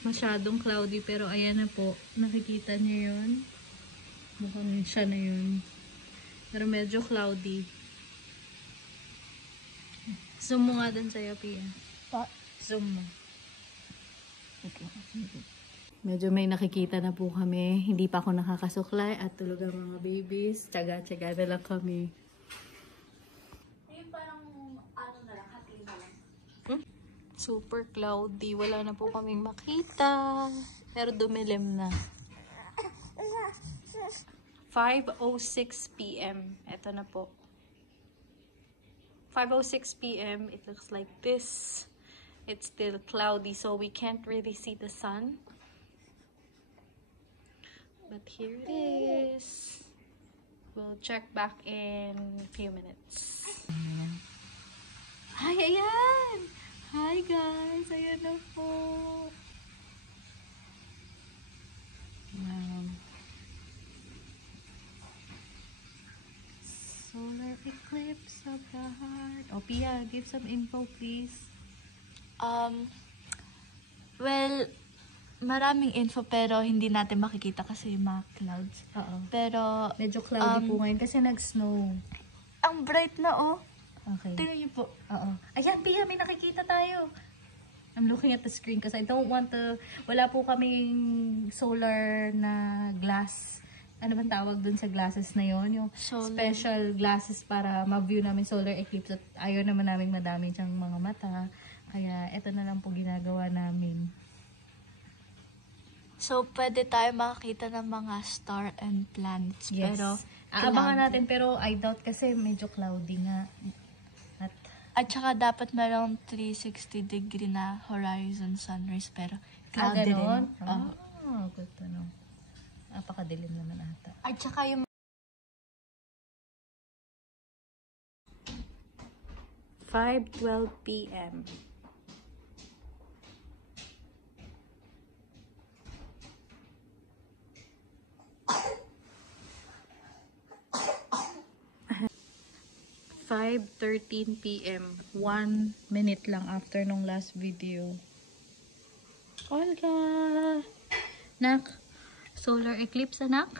Masyadong cloudy pero ayan na po. Nakikita niyo yun? Mukhang siya na yun. Pero medyo cloudy. Zoom mo nga dun sa'yo, Pia. Zoom mo. Okay. Medyo may nakikita na po kami. Hindi pa ako nakakasuklay at tulog ang mga babies. Tsaga-tsaga na lang kami. Yung parang ano na lang, hati na lang. Super cloudy. Wala na po kaming makita. Pero dumilim na. 5:06 p.m. Ito na po. 5:06 p.m. It looks like this. It's still cloudy, so we can't really see the sun. But here it is. We'll check back in a few minutes. Hi, ayan! Hi guys! Ayan na po. Wow. Solar eclipse of the heart. Oh, Pia, give some info, please. Well, maraming info pero hindi natin makikita kasi yung mga clouds. Oo. Pero, Medyo cloudy po ngayon kasi nag-snow. ang bright na oh. Okay. Tingnan niyo po. Oo. Ayan, Pia, may nakikita tayo. I'm looking at the screen kasi I don't want to... Wala po kaming solar na glass. Ano bang tawag dun sa glasses na yon? Yung Solar. special glasses para ma-view namin solar eclipse. At ayaw naman namin madami siyang mga mata. Kaya ito na lang po ginagawa namin. So, pwede tayo makakita ng mga star and planets. Yes. Pero, Aabangan cloudy. natin pero I doubt kasi medyo cloudy nga. At saka dapat merong 360 degree na horizon sunrise pero cloudy ganon? rin. Oo. Good to know. Napakadilim naman ata. At saka yung 5:12 p.m. (5:13 p.m.) 1 minute lang after nung last video. Olga! Nak, solar eclipse, anak?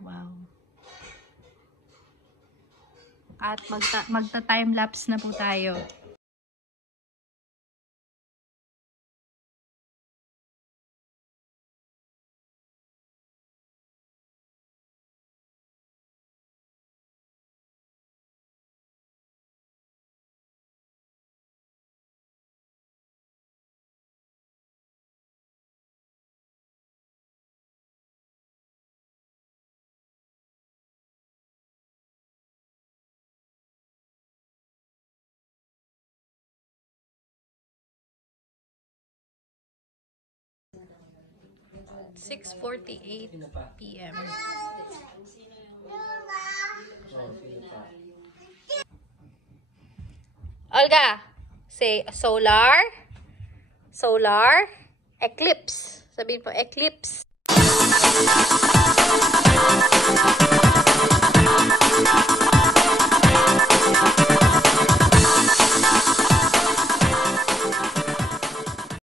Wow. At magta-time-lapse na po tayo. (6:48 p.m.) Olga, say solar, eclipse. Sabihin po, eclipse.